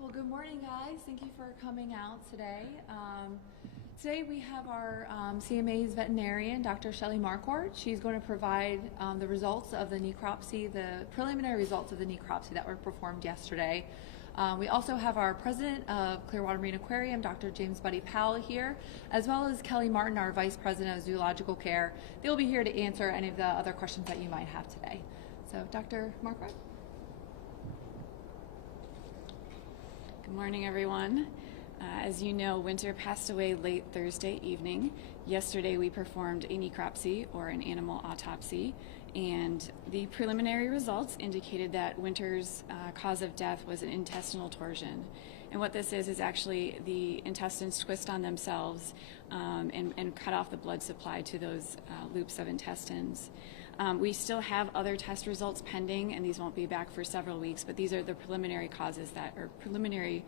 Well, good morning, guys. Thank you for coming out today. Today we have our CMA's veterinarian, Dr. Shelley Marquardt. She's going to provide the results of the necropsy, the preliminary results of the necropsy that were performed yesterday. We also have our president of Clearwater Marine Aquarium, Dr. James Buddy Powell, here, as well as Kelly Martin, our vice president of zoological care. They'll be here to answer any of the other questions that you might have today. So, Dr. Marquardt. Good morning, everyone. As you know, Winter passed away late Thursday evening. Yesterday we performed a necropsy, or an animal autopsy, and the preliminary results indicated that Winter's cause of death was an intestinal torsion. And what this is actually the intestines twist on themselves and cut off the blood supply to those loops of intestines. We still have other test results pending, and these won't be back for several weeks, but these are the preliminary preliminary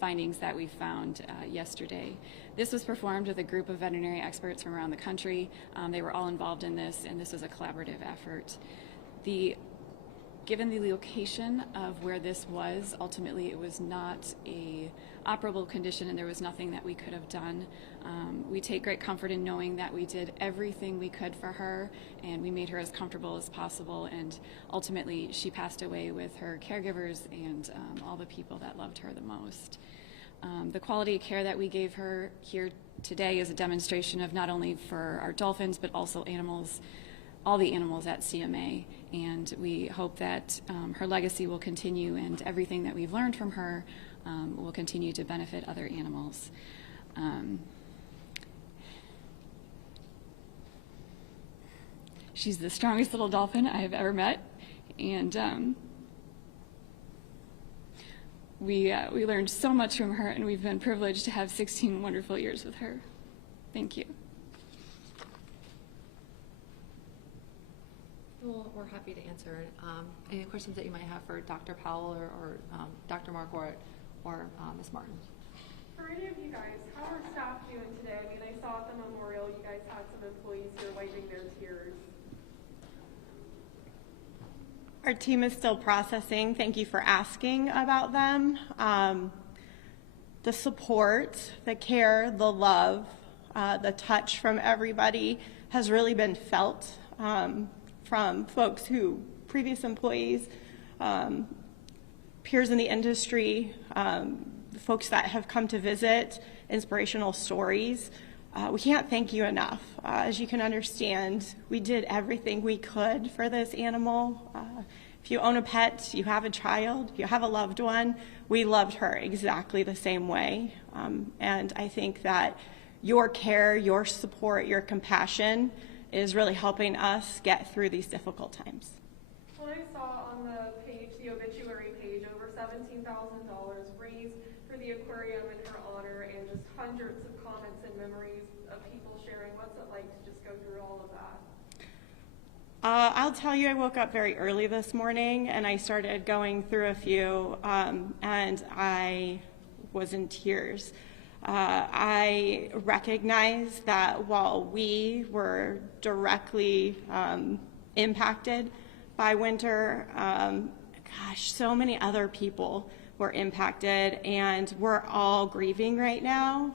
findings that we found yesterday. This was performed with a group of veterinary experts from around the country. They were all involved in this, and this was a collaborative effort. Given the location of where this was, ultimately it was not a operable condition and there was nothing that we could have done. We take great comfort in knowing that we did everything we could for her and we made her as comfortable as possible, and ultimately she passed away with her caregivers and all the people that loved her the most. The quality of care that we gave her here today is a demonstration of not only for our dolphins but also all the animals at CMA, and we hope that her legacy will continue and everything that we've learned from her will continue to benefit other animals. She's the strongest little dolphin I have ever met, and we learned so much from her, and we've been privileged to have 16 wonderful years with her. Thank you. Well, we're happy to answer any questions that you might have for Dr. Powell or Dr. Marquardt or Ms. Martin. For any of you guys, how are staff doing today? I mean, I saw at the memorial you guys had some employees here wiping their tears. Our team is still processing. Thank you for asking about them. The support, the care, the love, the touch from everybody has really been felt. From folks previous employees, peers in the industry, folks that have come to visit, inspirational stories. We can't thank you enough. As you can understand, we did everything we could for this animal. If you own a pet, you have a child, you have a loved one, we loved her exactly the same way. And I think that your care, your support, your compassion is really helping us get through these difficult times. When I saw on the page, the obituary page, over $17,000 raised for the aquarium in her honor, and just hundreds of comments and memories of people sharing. What's it like to just go through all of that? I'll tell you, I woke up very early this morning and I started going through a few, and I was in tears. I recognize that while we were directly impacted by Winter, so many other people were impacted, and we're all grieving right now.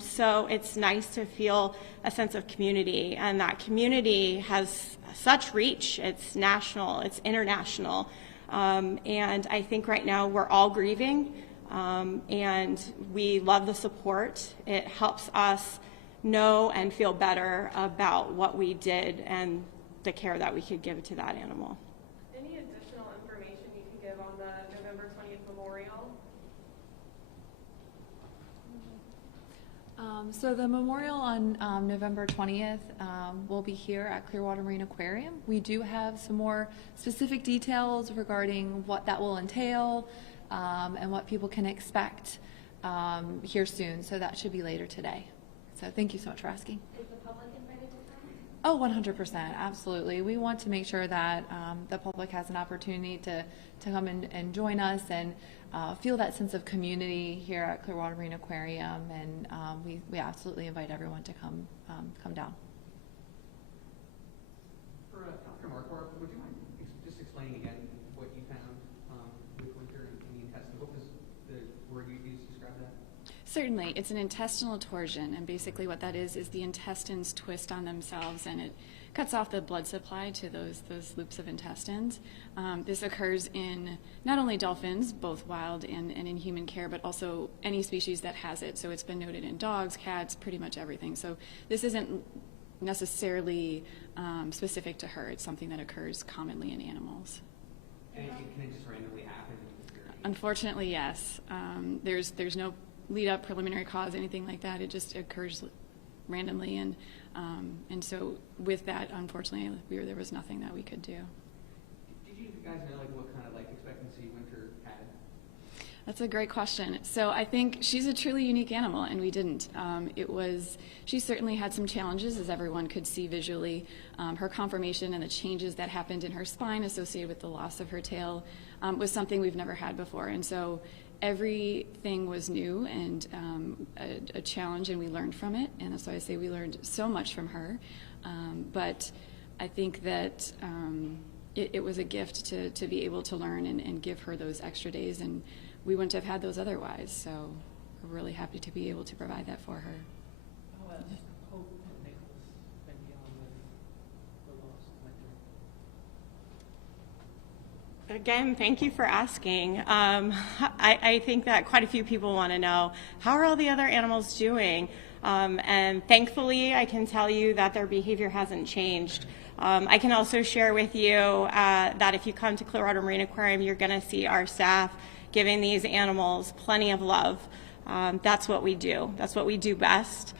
So it's nice to feel a sense of community, and that community has such reach. It's national, it's international, and I think right now we're all grieving. And we love the support. It helps us know and feel better about what we did and the care that we could give to that animal. Any additional information you can give on the November 20th memorial? So the memorial on November 20th will be here at Clearwater Marine Aquarium. We do have some more specific details regarding what that will entail, and what people can expect here soon. So that should be later today. So thank you so much for asking. Is the public invited to come? Oh, 100%, absolutely. We want to make sure that the public has an opportunity to come and join us and feel that sense of community here at Clearwater Marine Aquarium, and we absolutely invite everyone to come down. For Dr. Marquardt, would you mind just explaining again what you found with Winter in the intestine? What was the Certainly. It's an intestinal torsion, and basically what that is the intestines twist on themselves, and it cuts off the blood supply to those loops of intestines. This occurs in not only dolphins, both wild and in human care, but also any species that has it. So it's been noted in dogs, cats, pretty much everything. So this isn't necessarily specific to her. It's something that occurs commonly in animals. And can it just randomly happen? Unfortunately, yes. There's no lead-up, preliminary cause, anything like that. It just occurs randomly, and so with that, unfortunately, there was nothing that we could do. Did you guys know what kind of life expectancy Winter had? That's a great question. So I think she's a truly unique animal, and we didn't. She certainly had some challenges, as everyone could see visually. Her conformation and the changes that happened in her spine associated with the loss of her tail was something we've never had before. And so everything was new and a challenge, and we learned from it. And that's why I say we learned so much from her. But I think that it was a gift to be able to learn and give her those extra days, and we wouldn't have had those otherwise. So we're really happy to be able to provide that for her. How has Hope and Nicholas been dealing with the loss of Winter? Again, thank you for asking. I think that quite a few people want to know, how are all the other animals doing? And thankfully, I can tell you that their behavior hasn't changed. I can also share with you that if you come to Clearwater Marine Aquarium, you're going to see our staff giving these animals plenty of love. That's what we do. That's what we do best.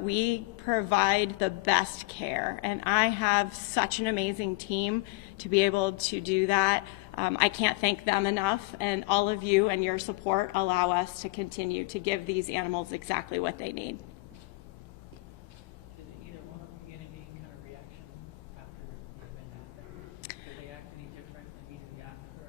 We provide the best care, and I have such an amazing team to be able to do that. I can't thank them enough, and all of you and your support allow us to continue to give these animals exactly what they need. Did either one of them get any kind of reaction after the event happened? Did they act any different immediately after?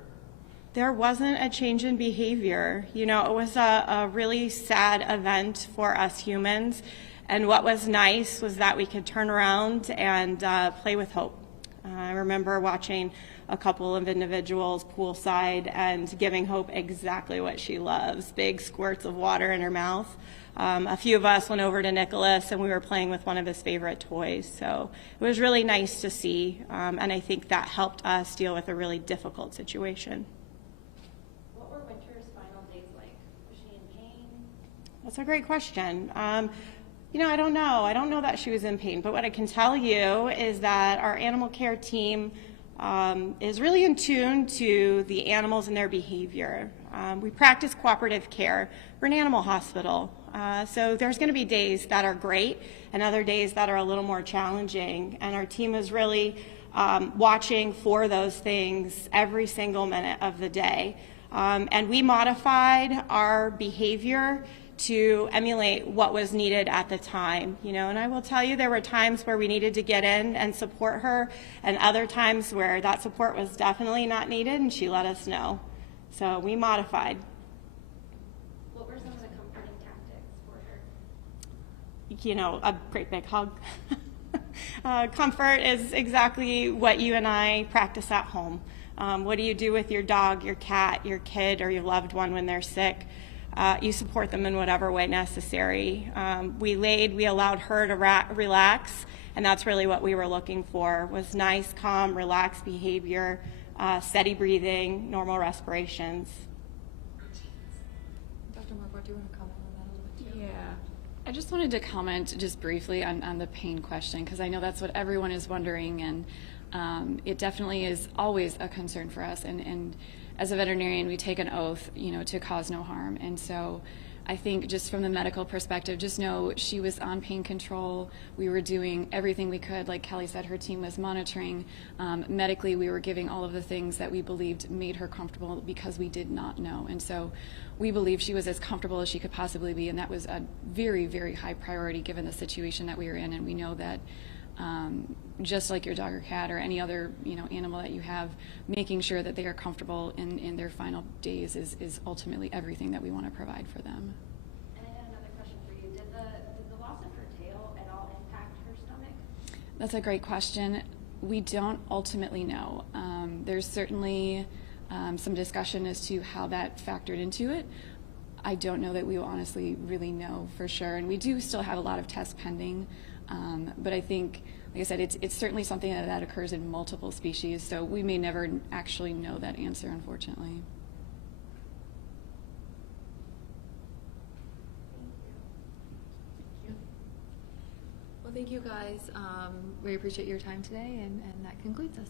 There wasn't a change in behavior. You know, it was a really sad event for us humans, and what was nice was that we could turn around and play with Hope. I remember watching a couple of individuals poolside and giving Hope exactly what she loves, big squirts of water in her mouth. A few of us went over to Nicholas and we were playing with one of his favorite toys. So it was really nice to see, and I think that helped us deal with a really difficult situation. What were Winter's final days like? Was she in pain? That's a great question. You know, I don't know. I don't know that she was in pain, but what I can tell you is that our animal care team is really in tune to the animals and their behavior. We practice cooperative care. We're an animal hospital, so there's going to be days that are great and other days that are a little more challenging, and our team is really watching for those things every single minute of the day. And we modified our behavior to emulate what was needed at the time, you know, and I will tell you there were times where we needed to get in and support her, and other times where that support was definitely not needed, and she let us know. So we modified. What were some of the comforting tactics for her? You know, a great big hug. Comfort is exactly what you and I practice at home. What do you do with your dog, your cat, your kid, or your loved one when they're sick? You support them in whatever way necessary. We allowed her to relax, and that's really what we were looking for, was nice, calm, relaxed behavior, steady breathing, normal respirations. Dr. Marquardt, do you want to comment on that a little bit too? Yeah. I just wanted to comment just briefly on the pain question, because I know that's what everyone is wondering, and it definitely is always a concern for us. And as a veterinarian, we take an oath, you know, to cause no harm. And so I think just from the medical perspective, just know she was on pain control. We were doing everything we could. Like Kelly said, her team was monitoring. Medically, we were giving all of the things that we believed made her comfortable, because we did not know. And so we believe she was as comfortable as she could possibly be, and that was a very, very high priority given the situation that we were in. And we know that just like your dog or cat or any other, you know, animal that you have, making sure that they are comfortable in their final days is ultimately everything that we want to provide for them. And I had another question for you. Did the loss of her tail at all impact her stomach? That's a great question. We don't ultimately know. There's certainly some discussion as to how that factored into it. I don't know that we will honestly really know for sure. And we do still have a lot of tests pending, but I think, like I said, it's certainly something that occurs in multiple species, so we may never actually know that answer, unfortunately. Well, thank you guys. We appreciate your time today, and that concludes us.